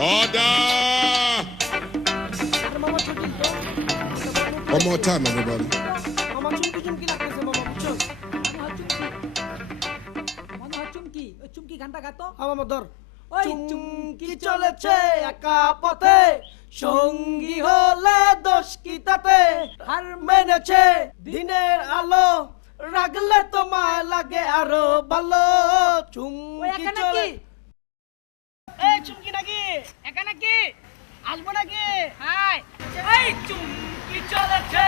Order! One more time, everybody. মামা চুমকি চুমকি লাগতেছে মামা বুঝছো মনে হয় চুমকি ওই চুমকি গানটা গাতো মামা ধর ওই চুমকি চলেছে একা পথে সঙ্গী হলে দোষ কি তাতে হার মেনেছে দিনের আলো রাগলে তোমায় লাগে আরো ভালো ওই চুমকি একা চলে নাকি এই চুমকি নাকি একা নাকি আসবো নাকি হাই এই চুমকি চলেছে